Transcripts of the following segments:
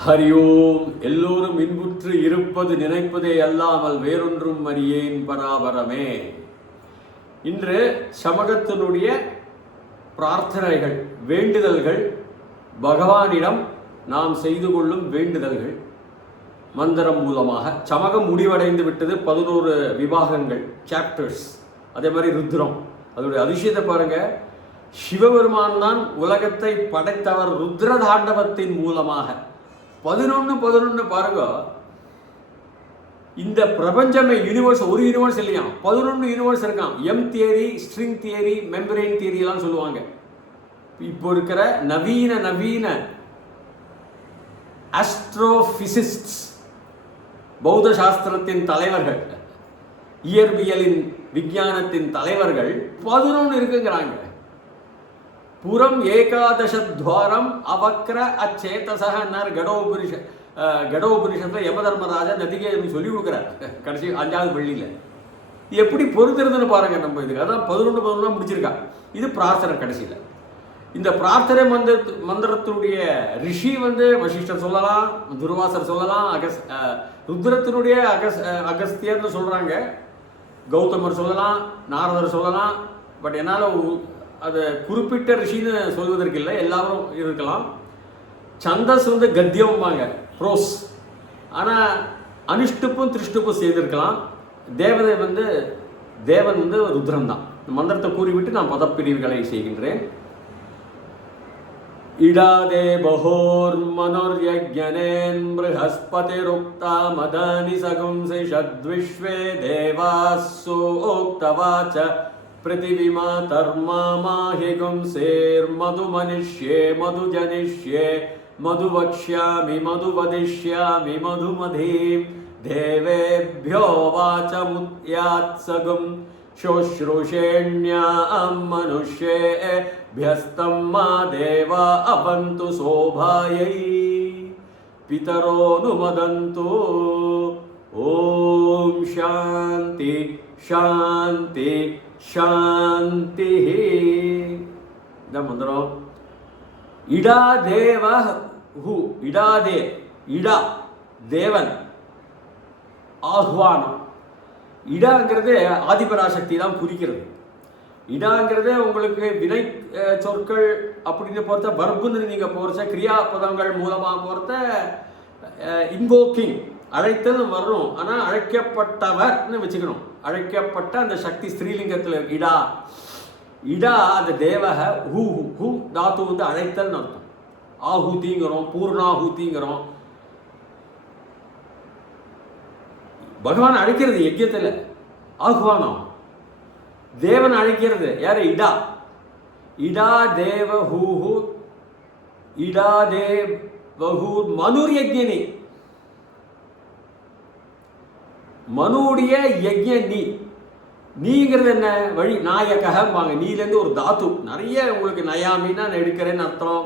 ஹரி ஓம். எல்லோரும் இன்புற்று இருப்பது நினைப்பதே அல்லாமல் வேறொன்றும் அறியேன் பராபரமே. இன்று சமகத்தினுடைய பிரார்த்தனைகள், வேண்டுதல்கள், பகவானிடம் நாம் செய்து கொள்ளும் வேண்டுதல்கள் மந்திரம் மூலமாக. சமகம் முடிவடைந்து விட்டது, 11 விபாகங்கள், சாப்டர்ஸ். அதே மாதிரி ருத்ரம், அதோடைய அதிசயத்தை பாருங்க. சிவபெருமான் தான் உலகத்தை படைத்தவர் ருத்ர தாண்டவத்தின் மூலமாக. 11 பாருங்க. இந்த பிரபஞ்சமே யூனிவர்ஸ், ஒரு யூனிவர்ஸ் இல்லையா, 11 யூனிவர்ஸ் இருக்கான். M theory, string theory, membrane theory எல்லாம் சொல்லுவாங்க. இப்போ இருக்கிற நவீன ஆஸ்ட்ரோபிசிஸ்ட்ஸ், பௌத்த சாஸ்திரத்தின் தலைவர்கள், இயற்பியலின் விஞ்ஞானத்தின் தலைவர்கள் 11 இருக்குங்கிறாங்க. புறம் ஏகாதசத்வாரம் அவக்ர அச்சேதசகன்னார் கடோபனிஷத்துல யமதர்மராஜா நதிகேயன் சொல்லி கொடுக்குறார் கடைசி 5வது பள்ளியில். எப்படி பொறுத்துறதுன்னு பாருங்க. நம்ம இதுக்கு அதான் 11 முடிச்சிருக்கா. இது பிரார்த்தனை கடைசியில். இந்த பிரார்த்தனை மந்திரத்தினுடைய ரிஷி வசிஷ்டர் சொல்லலாம், துர்வாசர் சொல்லலாம், ருத்ரத்தினுடைய அகஸ்தியர்னு சொல்றாங்க, கௌதமர் சொல்லலாம், நாரதர் சொல்லலாம். பட் என்னால் அது குறிப்பிட்ட ரிஷின்னு சொல்வதற்கு இல்லை, எல்லாரும் இருக்கலாம். சந்தஸ் கத்தியம்பாங்க, ப்ரோஸ். ஆனால் அனுஷ்டுப்பும் திருஷ்டுப்பும் செய்திருக்கலாம். தேவன் ருத்ரன் தான். மந்திரத்தை கூறிவிட்டு நான் பதப்பிரிவுகளை செய்கின்றேன். இடாதே பகோர் மனோர்யஜ்ஞனேன் ப்ருஹஸ்பதிருக்தா மதனி சகும்சிஷத்விஸ்வே தேவாஸ்ஸு உக்தவாச்ச பிருத்திவிமா தர்மாமாஹிகும் சேர் மதுமனிஷ்யே மதுஜனிஷ்யே மதுவக்ஷ்யாமி மதுவதிஷ்யாமி மதுமதீம் தேவேभ्यो வாசமுத்யாத்சகும் शुश्रूषेण्यां मनुष्येभ्यस्तं मा देवा अवन्तु शोभायै पितरोऽनुमदन्तु. ॐ शान्ति शान्ति शान्तिः. இந்த மந்திரம் இடா தேவ ஹு, இடாதே, இடா தேவன், ஆஹ்வானம். இடாங்கிறது ஆதிபராசக்தி தான் குறிக்கிறது. இடாங்கிறது உங்களுக்கு வினை சொற்கள் அப்படின்னு பொறுத்த வர்புன்னு நீங்கள் போகிறச்ச கிரியாபதங்கள் மூலமாக பொறுத்த இன்வோக்கிங், அழைத்தல் வரும். ஆனால் அழைக்கப்பட்டவர்னு வச்சுக்கணும். அழைக்கப்பட்ட அந்த சக்தி ஸ்ரீலிங்கத்தில் இருக்கு. இடா இடா அந்த தேவக ஹூ ஹூ தாத்து அழைத்தல்னு அர்த்தம். ஆஹூதிங்கிறோம், பூர்ணாஹூதிங்கிறோம். பகவான் அழைக்கிறது யஜ்யத்தில் ஆஹ்வானம். தேவன் அழைக்கிறது யாரு? இடா. இடா தேவ ஹூஹு, இடா தேவஹூ மனுர் யஜ்ஞனி. மனுடைய யஜ்ஞ நீங்கிறது என்ன? வழி நாயகம்பாங்க. நீலேருந்து ஒரு தாத்து. நிறைய உங்களுக்கு நயாமின்னா நான் எடுக்கிறேன்னு அர்த்தம்,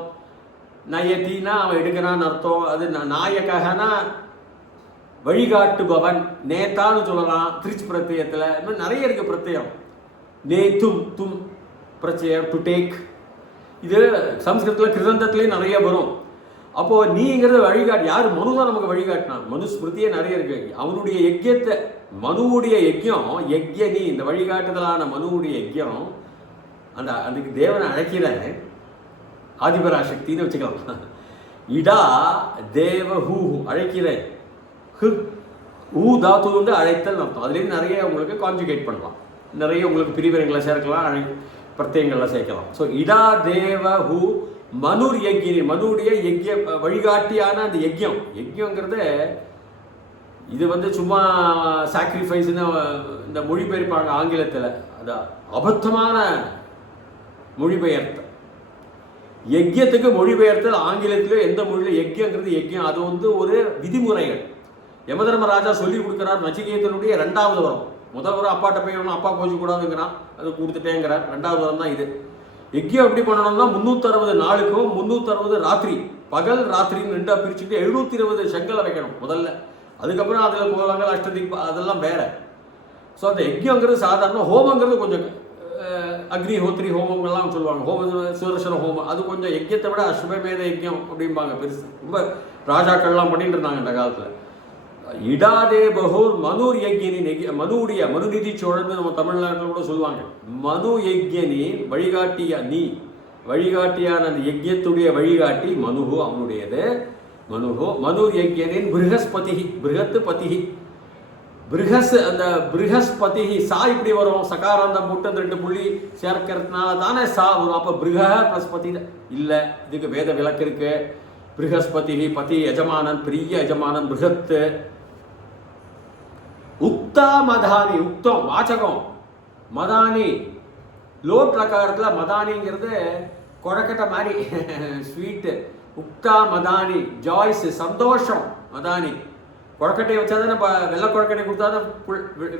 நயத்தின்னா அவன் எடுக்கிறான்னு அர்த்தம். அது நாயகனா வழிகாட்டுபவன், நேத்தான்னு சொல்லலாம். திருச்சி பிரத்யத்தில் இது மாதிரி நிறைய இருக்கு பிரத்யம். நேத்தும் தும் பிரத்யம், டு டேக். இது சம்ஸ்கிருதத்தில் கிருதந்தத்துலேயும் நிறைய வரும். அப்போது நீங்கிறது வழிகாட்டு. யார்? மனு தான் நமக்கு வழிகாட்டினான். மனுஸ்மிருதியே நிறைய இருக்கு. அவனுடைய யஜ்யத்தை, மனுவுடைய யஜ்யம், யஜ்யனி, இந்த வழிகாட்டுதலான மனுவுடைய யஜ்யம், அதுக்கு தேவனை அழைக்கிற ஆதிபராசக்தின்னு வச்சுக்கலாம். இடா தேவ ஹூ, அழைக்கிறேன். ஊ தாத்து அழைத்தல் அர்த்தம். அதுலேருந்து நிறைய உங்களுக்கு கான்ஜுகேட் பண்ணலாம். நிறைய உங்களுக்கு பிரிவினைகளை சேர்க்கலாம், பிரத்யங்களை சேர்க்கலாம். ஸோ இடா தேவ ஹூ மனுர் யஜ்ஞினி, மனுடைய யஜ்ய வழிகாட்டியான அந்த யஜ்யம். யஜ்யங்கிறது இது சும்மா சாக்ரிஃபைஸ்ன்னு இந்த மொழிபெயர்ப்பாங்க ஆங்கிலத்தில். அது அபத்தமான மொழிபெயர்த்தல். யஜ்யத்துக்கு மொழிபெயர்த்தல் ஆங்கிலத்திலே எந்த மொழியில் யஜ்யங்கிறது யஜ்யம். அது ஒரு விதிமுறைகள். யமதர்மராஜா சொல்லி கொடுக்குறார் நச்சிகேதனுடைய 2வது வரம். முதல் வரம் அப்பாட்ட போய் அப்பா கோச்சு கூடாதுங்கிறான், அது கொடுத்துட்டேங்கிறார். 2வது வரம் தான் இது. யஜ்யம் எப்படி பண்ணணும்னா 360 நாளுக்கும் 360 ராத்திரி, பகல் ராத்திரின்னு 2ஆ பிரிச்சுட்டு 720 செங்கலை வைக்கணும் முதல்ல. அதுக்கப்புறம் அதில் கோலங்கள் அஷ்டதிக் அதெல்லாம் வேற. ஸோ அந்த யஜ்யங்கிறது சாதாரண, ஹோமங்கிறது கொஞ்சம் அக்னிஹோத்ரி ஹோமங்கள்லாம் சொல்லுவாங்க. சுதர்சன ஹோமம் அது கொஞ்சம் யஜ்யத்தை விட அஸ்வமேத யஜ்யம் அப்படிம்பாங்க, பெருசு. ரொம்ப ராஜாக்கள்லாம் பண்ணிட்டு இருந்தாங்க இந்த காலத்தில். இடாதே பகூர் மனுர் யஜ்யனின் மனுடைய மனுநிதி சோழன்னு நம்ம தமிழ்நாட்டில் கூட சொல்லுவாங்க. மனு யஜ்யனின் வழிகாட்டியான அந்த யஜ்யத்துடைய வழிகாட்டி மனுஹோ, அவனுடையது. மனுர் யஜ்யனின் பிருகஸ்பதி, பிருகத்து பதிஹி, அந்த பிருகஸ்பதி சா இப்படி வரும், சகாராந்தம் போட்டு அந்த 2 புள்ளி சேர்க்கிறதுனால தானே சா வரும். அப்போ பிருக ப்ளஸ் பதி இல்லை, இதுக்கு வேத விளக்கு இருக்கு. பிருகஸ்பதி பதி யஜமானன், பெரிய யஜமானன் பிருகத்து. உக்தா மதானி, உக்தம் வாச்சகம், மதானி லோட் லகாரத்தில் மதானிங்கிறது கொழக்கட்டை மாதிரி ஸ்வீட்டு. உக்தா மதானி ஜாய்ஸ், சந்தோஷம். மதானி கொழக்கட்டையை வச்சா தானே, வெள்ளை கொழக்கட்டை கொடுத்தா தான்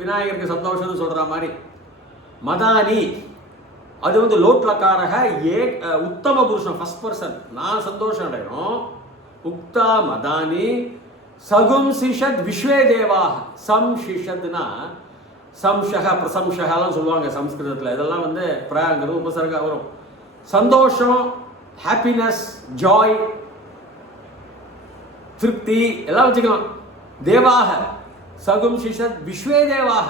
விநாயகருக்கு சந்தோஷம்னு சொல்கிற மாதிரி. மதானி அது லோட் லக்காரக உத்தம புருஷன், ஃபர்ஸ்ட் பர்சன். நான் சந்தோஷம் அடையணும். உக்தா மதானி சகும் சிஷத் விஸ்வே தேவாக. சம்ஷிஷத்னா சம்ஷக பிரசம்ஷகலாம் சொல்லுவாங்க சம்ஸ்கிருதத்தில். இதெல்லாம் பிரயாங்கிறது உபசர்கா வரும். சந்தோஷம், ஹாப்பினஸ், ஜாய், திருப்தி எல்லாம் வச்சுக்கலாம். தேவாக சகும் சிஷத் விஸ்வே தேவாக,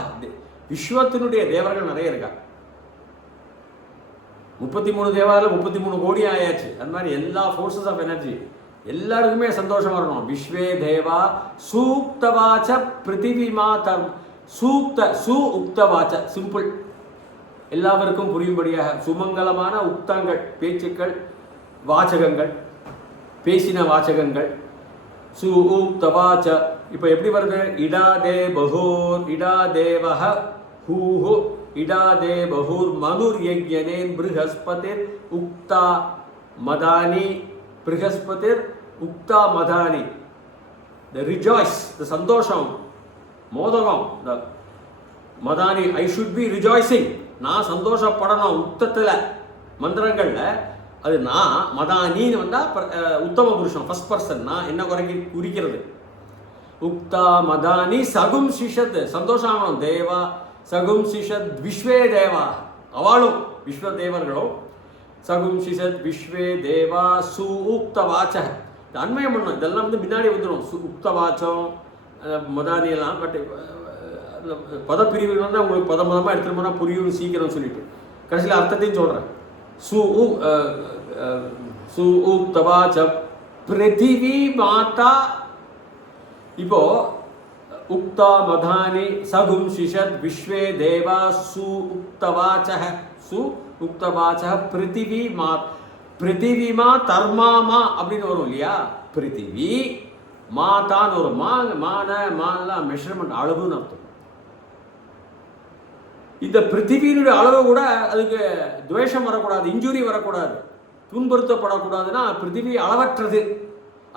விஸ்வத்தினுடைய தேவர்கள் நிறைய இருக்கா. 33 தேவாரில் 33 கோடி ஆயாச்சு. அந்த மாதிரி எல்லா ஃபோர்ஸஸ் ஆஃப் எனர்ஜி எல்லாருக்குமே சந்தோஷம் வரணும். விஸ்வே தேவா சூக்தவாச்ச பிருத்திவிமா தர்ம சூக்த உக்தவாச்ச, சிம்பிள், எல்லாருக்கும் புரியும்படியாக சுமங்கலமான உக்தங்கள், பேச்சுக்கள், வாச்சகங்கள், பேசின வாச்சகங்கள். உக்தவாச்ச இப்போ எப்படி வருது? இடாதே பகூர், இடாதேவஹ ஹூஹு, இடாதே பகூர் மனுர் யஜ்யனேன் பிருகஸ்பதிர் உக்தா மதானி, பிருகஸ்பதிர் உக்தா மதானி. த ரிஜாய்ஸ், த சந்தோஷம், மோதகம். த மதானி, ஐ ஷுட் பி ரிஜாய்சிங், நான் சந்தோஷப்படணும். உக்தத்தில் மந்திரங்களில் அது நான் மதானின்னு வந்தால் உத்தம புருஷன், ஃபர்ஸ்ட் பர்சன், நான் என்ன குறிக்கிறது. உக்தா மதானி சகும் சிஷத், சந்தோஷம் ஆகணும். தேவா சகும் சிஷத் விஸ்வே தேவா, அவளும் விஸ்வ தேவர்களும். சகும் சிஷத் விஸ்வே தேவா சு உக்த வாச்ச, அண்மையம் பண்ணும். இதெல்லாம் முன்னாடி வந்துடும். உக்த வாச்சம் மதானி எல்லாம். பட் பதப்பிரிவுகள் உங்களுக்கு பதமாக எடுத்துகிட்டு போனால் புரியும் சீக்கிரம் சொல்லிட்டு கடைசியில் அர்த்தத்தையும் சொல்கிறேன். சு உக்த வாச்ச பிருத்திவி மாதா. இப்போ உக்தா மதானி சகும் சிஷத் விஸ்வே தேவா சு உக்தவாச்ச, சு உக்தவாச்ச பிருத்திவி மா, பிருத்திவிமா தர்மாமா அப்படின்னு வரும் இல்லையா. பிருத்திவி மாதான்னு ஒரு மான மெஷர்மெண்ட், அளவுன்னு அர்த்தம். இந்த பிருத்திவியினுடைய அளவு கூட அதுக்கு துவேஷம் வரக்கூடாது, இன்ஜுரி வரக்கூடாது, துன்புறுத்தப்படக்கூடாதுன்னா பிருத்திவி அளவற்றது.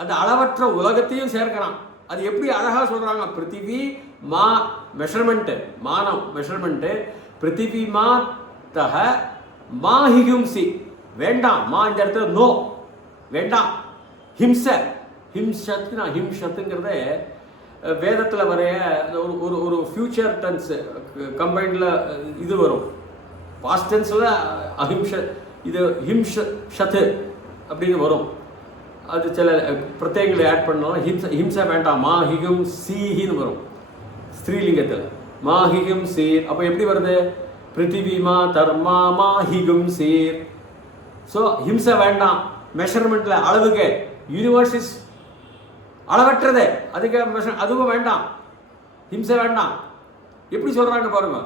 அந்த அளவற்ற உலகத்தையும் சேர்க்கிறான். அது எப்படி அழகாக சொல்கிறாங்க. பிருத்திவி மா மெஷர்மெண்ட்டு, மானம் மெஷர்மெண்ட்டு. பிருத்திவி மா தக மா ஹிகும்சி, வேண்டாம். மா இந்த இடத்துல நோ, வேண்டாம். ஹிம்ச, ஹிம்சத்துனா ஹிம்சத்துங்கிறத வேதத்தில் வரைய ஒரு ஃபியூச்சர் டென்ஸ் கம்பைண்டில் இது வரும். பாஸ்ட் டென்ஸில் அஹிம்ச, இது ஹிம்ஷ ஷத்து அப்படின்னு வரும். அது சில பிரத்யேகங்களை ஆட் பண்ணாலும் ஹிம்சை வேண்டாம். மா ஹிகும் சீஹின்னு வரும் ஸ்திரீலிங்கத்தில். மா ஹிகும் சீர். அப்போ எப்படி வருது? பிருத்திவி மா தர்மா மா ஹிகும் சீர். ஸோ ஹிம்சை வேண்டாம். மெஷர்மெண்ட்டில் அளவுக்கு யூனிவர்ஸ் இஸ் அளவற்றது, அதுக்கு அதுவும் வேண்டாம். ஹிம்சை வேண்டாம். எப்படி சொல்கிறாங்க பாருங்க.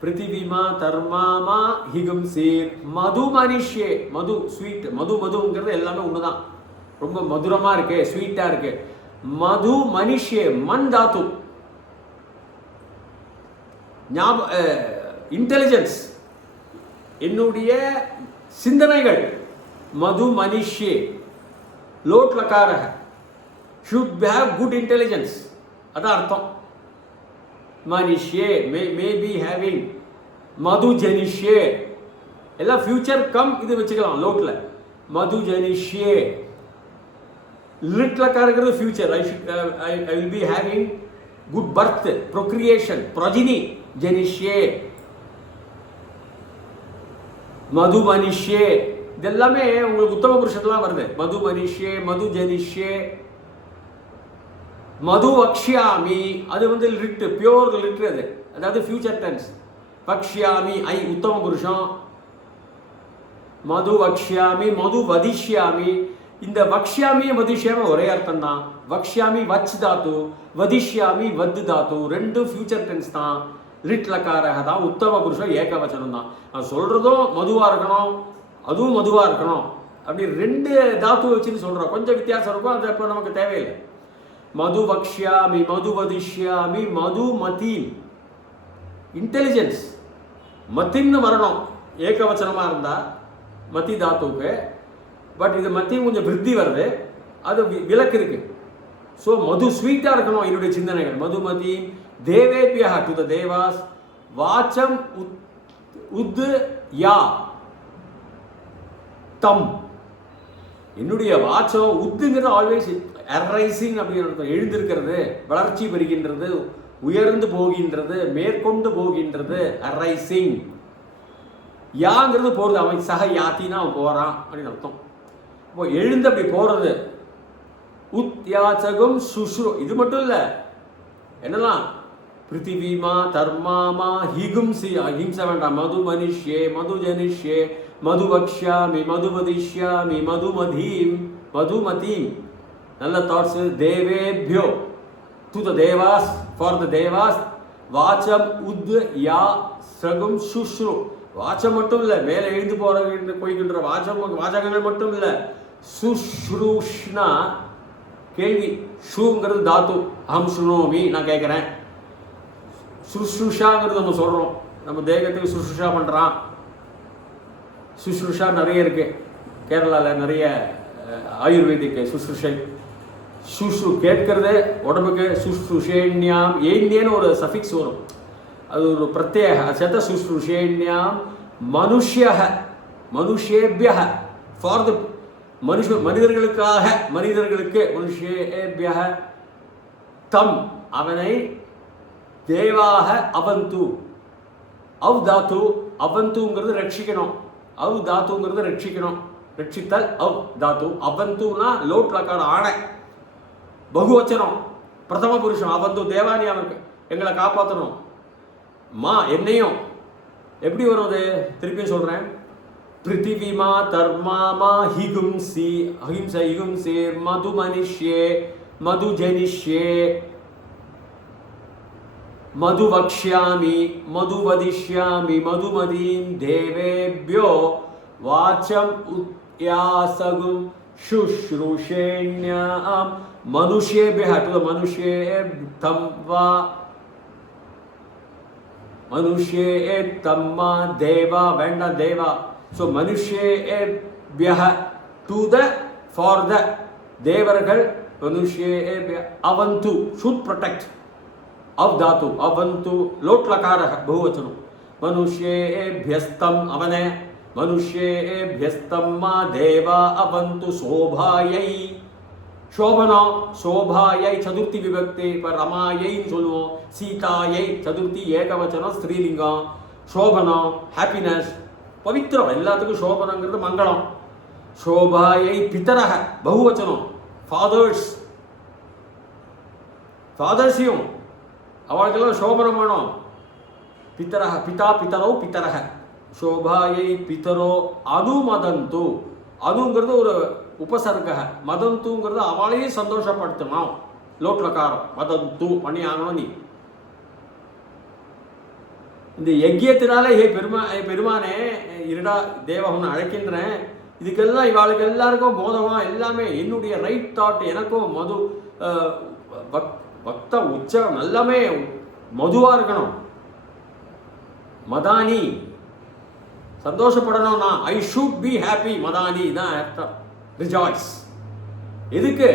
பிருத்திவிமா தர்மாமா ஹிகும் சீர் மது மனிஷே. மது ஸ்வீட், மதுங்கிறது எல்லாமே ஒன்று தான். ரொம்ப மதுரமாக இருக்கு, ஸ்வீட்டாக இருக்கு. மது மனிஷே, மண் தாத்து, இன்டெலிஜென்ஸ், என்னுடைய சிந்தனைகள். மது மனிஷே லோட் லக்காரக ஷுட் ஹேவ் குட் இன்டெலிஜென்ஸ், அதான் அர்த்தம். மனிஷே மே பி ஹேவிங், மது ஜனிஷே எல்லாம் ஃபியூச்சர் கம் இது வச்சுக்கலாம் லோட்டில். மது ஜனிஷே லிட்லக்காரங்கிறது future. I will be having good birth, procreation, progeny. ஜனிஷே மது மனிஷ்யே, இதெல்லாமே உங்களுக்கு உத்தம புருஷத்துலாம் வருது. மது மனிஷ்யே, மது ஜனிஷ்யே, மது வக்ஷ்யாமி, அது வந்து லிட்டு, பியோர் லிட்டு, அது அதாவது ஃபியூச்சர் டென்ஸ். வக்ஷ்யாமி ஐ உத்தம புருஷம். மது வக்ஷ்யாமி, மது வதிஷ்யாமி. இந்த வக்ஷ்யாமி வதிஷ்யாமி ஒரே அர்த்தம் தான். வக்ஷ்யாமி வச் தாத்து, வதிஷ்யாமி வத்து தாத்து, ரெண்டும் ஃபியூச்சர் டென்ஸ் தான். லிட் லக்காரக தான் உத்தம புருஷம், ஏகவச்சனம் தான். நான் சொல்றதும் மதுவா இருக்கணும், அதுவும் மதுவா இருக்கணும். அப்படி ரெண்டு தாத்து வச்சுன்னு சொல்றோம். கொஞ்சம் வித்தியாசம் இருக்கும், அது இப்போ நமக்கு தேவையில்லை. மது வக்ஷ்யாமி, மது வதிஷ்யாமி, மது மதி, இன்டெலிஜென்ஸ். மத்தின்னு வரணும் ஏகவச்சனமாக இருந்தால் மதி தாத்துவுக்கு. பட் இது மத்தியும் கொஞ்சம் விருத்தி வருது, அது விலக்கு இருக்கு. ஸோ மது ஸ்வீட்டாக இருக்கணும் என்னுடைய சிந்தனைகள். மதுமதி தேவேபியா டு த தேவாஸ், வாச்சம் உத் யா தம். என்னுடைய வாச்சம் உத்துங்கிறது ஆல்வேஸ் அரைசிங் அப்படின்னு எழுந்திருக்கிறது, வளர்ச்சி பெறுகின்றது, உயர்ந்து போகின்றது, மேற்கொண்டு போகின்றது, அரைசிங். யாங்கிறது போகிறது, அவன் சக யாத்தினா அவன் போகிறான் அப்படின்னு அர்த்தம். இப்போ எழுந்து அப்படி போகிறது. உத்யாச்சகம் சுஷ்ரு, இது மட்டும் இல்லை, என்னெல்லாம் பிருத்திவிமா தர்மாமா ஹிகும்சி, அஹிம்சை வேண்டாம். மது மனிஷ்யே, மது ஜனிஷ்யே, மது வக்ஷ்யாமி, மது வதிஷ்யாமி, மதுமதீம், மதுமதீம். நல்ல தாட்ஸ். தேவேபியோ டு த தேவாஸ், ஃபார் த தேவாஸ். வாச்சம் உத் யா சகும் சுஷ்ரு, வாச்சம் மட்டும் இல்லை, மேலே எழுந்து போய்கின்ற வாசகங்கள் மட்டும் இல்லை. சுஷ்ருஷ்னா கேள்வி, ஷூங்கிறது தாத்து, அஹம் சுனோமி, நான் கேட்குறேன். சுஷ்ருஷாங்கிறது நம்ம சொல்கிறோம், நம்ம தேகத்துக்கு சுஷ்ருஷா பண்ணுறான். சுஷ்ருஷா நிறைய இருக்குது, கேரளாவில் நிறைய ஆயுர்வேதிக்கு சுஷ்ருஷை. சுஷ்ரு கேட்கறது உடம்புக்கு. சுஷ்ருஷேண்யாம், ஏண்யேன்னு ஒரு சஃபிக்ஸ் வரும், அது ஒரு பிரத்யேக. சேர்த்த சுஷ்ருஷேண்யாம் மனுஷ்யஹ, மனுஷேபியஹ, ஃபார் த மனிதர்களுக்காக, மனிதர்களுக்கு. மனுஷேபியஹ தம், அவனை. தேவாக அவந்து, அவ் தாத்து, அவந்துங்கிறது ரட்சிக்கணும், அவ் தாத்துங்கிறது ரட்சிக்கணும், ரட்சித்தல். அவ் தாத்து. அவந்துனா லோட் லக்கார ஆணை, பகுவச்சனம், பிரதம புருஷம். அவந்து தேவானி, அவனுக்கு எங்களை காப்பாற்றணும். மா என்னையும். எப்படி வரும் அது? திருப்பியும் சொல்கிறேன். பிருத்திவிமா தர்மாமா ஹிகும்சி, அஹிம்சை ஹிகும்சேர், மது மனிஷ்யே, மது ஜனிஷ்யே, மது வக்ஷ்யாமி, மது வதிஷ்யாமி, மதுமதீம். தேவேபியோ வாச்சம் உத்யாசகும் சுஷ்ருஷேண்யாம் மனுஷ்யேபியஹ டு த மனுஷ்யேப்தம் வா, மனுஷ்யேப்தம்மா தேவா வேண்டாம் தேவா. ஸோ மனுஷ்யேபியஹ டு த, ஃபார் த தேவர்கள். மனுஷ்யேபிய அவந்து, ஷுட் ப்ரொடெக்ட். அவ் தாத்து, அவந்து லோட் லகாரக பகுவச்சனம். மனுஷ்யேபியஸ்தம், அவனே. மனுஷ்யேபியஸ்தம் மா தேவா அவந்து சோபாயை, சோபனம், சோபாயை சதுர்த்தி விபக்தி. இப்போ ரமாயைன்னு சொல்லுவோம், சீதாயை சதுர்த்தி ஏகவச்சனம், ஸ்திரீலிங்கம். சோபனம் ஹாப்பினஸ், பவித்திரம், எல்லாத்துக்கும் சோபனங்கிறது மங்களம். சோபாயை பிதரக பகுவச்சனம், ஃபாதர்ஸ், ஃபாதர்ஸையும் அவளுக்கெல்லாம் சோபனம் வேணும். பித்தரக, பிதா பிதரோ பித்தரக. சோபாயை பிதரோ அனுமதந்து, அனுங்கிறது ஒரு உபசர்க, மதந்துங்கிறது அவளையும் சந்தோஷப்படுத்தணும். லோட்லக்காரம் மதந்து பண்ணி ஆகணும். நீ இந்த யஜ்யத்தினால பெருமானே இருடா தேவகம்னு அழைக்கின்றேன். இதுக்கெல்லாம் இவாளுக்கு எல்லாருக்கும் போதகம் எல்லாமே என்னுடைய ரைட் தாட். எனக்கும் மது பக்த உச்சம் எல்லாமே மதுவாக இருக்கணும். மதானி சந்தோஷப்படணும். நான் ஐ ஷுட் பி ஹாப்பி. மதானி தான் அர்த்தம், ரிஜாய்ஸ். எதுக்கு?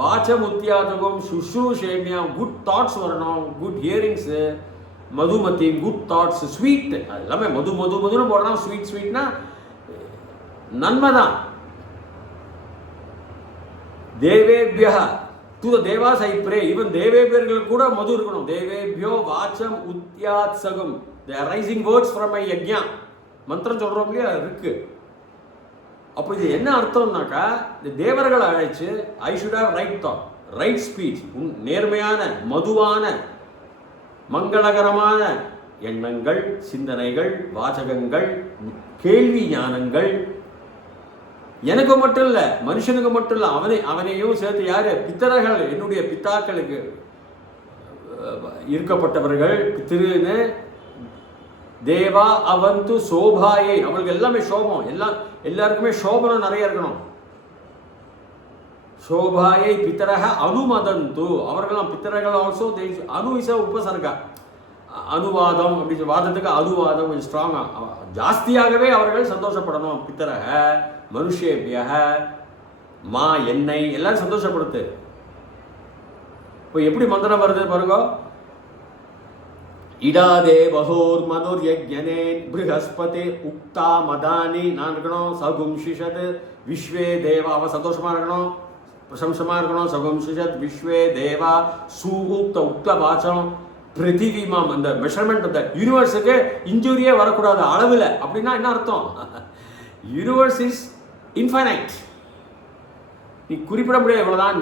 வாச்சம் உத்தியாதகம் சுஷ்ரூஷேண்யம், குட் தாட்ஸ் வரணும், குட் ஹியரிங்ஸு. மதுமதி, குட் தாட்ஸ், ஸ்வீட், எல்லாமே மது மது மதுன்னு போடுறான். ஸ்வீட் ஸ்வீட்னா நன்மை தான். தேவேபியா டு த தேவாஸ் ஐ ப்ரே. ஈவன் தேவேபியர்கள் கூட மது இருக்கணும். தேவேபியோ வாச்சம் உத்யாத்சகம், the arising words from my yajna. மந்திரம் சொல்கிறோம் இல்லையா இருக்கு. அப்போ இது என்ன அர்த்தம்னாக்கா, இந்த தேவர்களை அழைச்சு I should have right thought, right speech, நேர்மையான மதுவான மங்களகரமான எண்ணங்கள், சிந்தனைகள், வாசகங்கள், கேள்வி ஞானங்கள் எனக்கு மட்டும் இல்லை, மனுஷனுக்கு மட்டும் இல்லை, அவனையும் சேர்த்து யாரு பித்தர்கள், என்னுடைய பித்தாக்களுக்கு இருக்கப்பட்டவர்கள், பித்திருன்னு தேவா அவந்து சோபாயை, அவங்களுக்கு எல்லாமே சோபம், எல்லாருக்குமே சோபனம் நிறைய இருக்கணும். சோபாயை பித்தரக அனுமதந்து, அவர்களாம் பித்தர்கள் ஆல்சோ அனு இஸ் உபசர்கா, அனுவாதம் அப்படி வாதத்துக்கு அனுவாதம் கொஞ்சம் ஸ்ட்ராங்காக ஜாஸ்தியாகவே அவர்கள் சந்தோஷப்படணும். பித்தரக மனுஷேபியக மா என்னை எல்லாரும் சந்தோஷப்படுத்து. இப்போ எப்படி மந்திரம் வருது பாருங்க. இடாதே பகோர் மதுர் யஜ்ஞனேன் ப்ருஹஸ்பதி உக்தா மதானி, நான் இருக்கணும். சகும் சிஷத் விஸ்வே தேவா, அவன் சந்தோஷமா இருக்கணும், பிரசம்சமா இருக்கணும். சகும் சிஷத் விஸ்வே தேவா சூக்த உக்த வாச்சம் பிருத்திவிமாம், அந்த மெஷர்மெண்ட் அந்த யூனிவர்ஸுக்கு இன்ஜூரியே வரக்கூடாது அளவில். அப்படின்னா என்ன அர்த்தம்? யூனிவர்ஸ் இஸ் இன்ஃபைனைட், நீ குறிப்பிட முடியாது இவ்வளோதான்.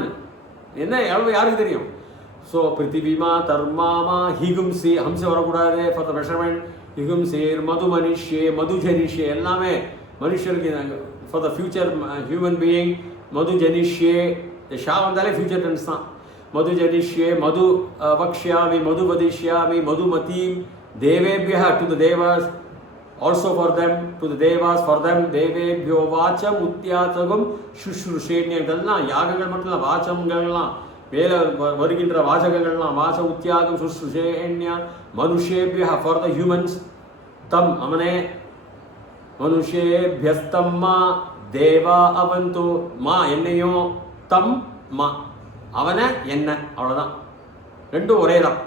என்ன எவ்வளவு யாருக்கு தெரியும்? ஸோ பிருத்திவிமா தர்மாமா ஹிகும்சி, ஹம்சை வரக்கூடாது ஃபார் த மெஷர்மெண்ட். ஹிகும்சேர் மது மனுஷ்யே மது ஜனிஷ்யே, எல்லாமே மனுஷருக்கு for the future human being. மது ஜனிஷ்யே, ஷா வந்தாலே ஃபியூச்சர் டென்ஸ் தான். மது ஜனிஷ்யே மது வக்ஷ்யாமி மது வதிஷ்யாமி மதுமதி தேவேபியா டு த தேவாஸ், also for them, to the devas, for them, devebhyo vacham utyatagam shushrushenya, இதெல்லாம் யாகங்கள் மட்டும் இல்லை, வாச்சங்கள்லாம் மேலே வருகின்ற வாசகங்கள்லாம் வாச உத்தியாகம் சுஷ்ருஷேன்யா மனுஷேபிய ஃபார் த ஹியூமன்ஸ் தம், அவனே மனுஷேபியஸ்தம்மா தேவா அவந்து, மா என்னையும், தம் மா அவனை என்ன, அவ்வளோதான், ரெண்டும் ஒரே தான்.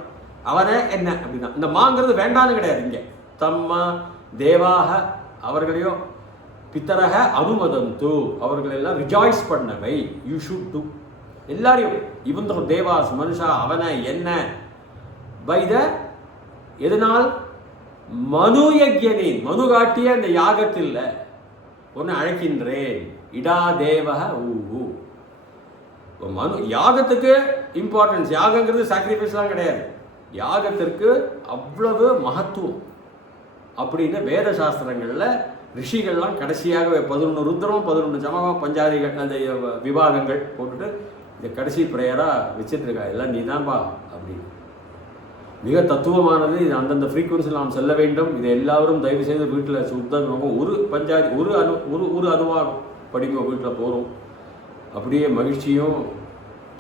அவனை என்ன அப்படின்னா, இந்த மாங்கிறது வேண்டான்னு கிடையாது இங்கே. தம்மா தேவாக அவர்களையோ பித்தரக அனுமதந்து, அவர்கள் எல்லாம் ரிஜாய்ஸ் பண்ணவை. யூ ஷுட் டு எல்லாரையும், இவன் தேவாஸ் மனுஷா அவனை என்ன பை த எதனால் மனு யஜ்ஞனின், மனு காட்டிய அந்த யாகத்தில் ஒன்று அழைக்கின்றேன். இடா தேவக ஊஹு, மனு யாகத்துக்கு இம்பார்ட்டன்ஸ். யாகங்கிறது சாக்ரிஃபைஸ்லாம் கிடையாது, யாகத்திற்கு அவ்வளவு மகத்துவம் அப்படின்னு வேத சாஸ்திரங்களில் ரிஷிகள்லாம் கடைசியாக 11 ருத்ரம் 11 சமகம் பஞ்சாதிகள் அந்த விவாகங்கள் போட்டுட்டு இந்த கடைசி ப்ரேயராக வச்சிட்ருக்கா. எல்லாம் நீ தான்பா அப்படின்னு. மிக தத்துவமானது இது. அந்தந்த ஃப்ரீக்குவன்சியில் நாம் செல்ல வேண்டும். இதை எல்லாரும் தயவு செய்து வீட்டில் சுத்தமாக ஒரு பஞ்சாதி ஒரு அனுவாகம் படிங்க, வீட்டில் போகிறோம். அப்படியே மகிழ்ச்சியும்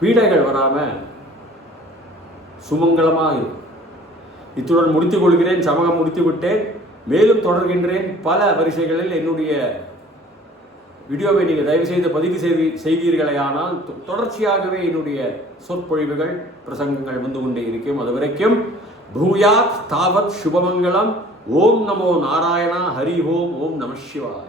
பீடைகள் வராமல் சுமங்கலமாக இருக்கும். இத்துடன் முடித்துக் கொள்கிறேன். சமகம் முடித்து விட்டேன். மேலும் தொடர்கின்றேன். பல வரிசைகளில் என்னுடைய வீடியோவை நீங்கள் தயவுசெய்து பதிவு செய்வீர்களே ஆனால் தொடர்ச்சியாகவே என்னுடைய சொற்பொழிவுகள் பிரசங்கங்கள் வந்து கொண்டே இருக்கும். அது வரைக்கும் பூயாத் தாவத் சுபமங்கலம். ஓம் நமோ நாராயணா. ஹரி ஓம். ஓம் நம சிவாய.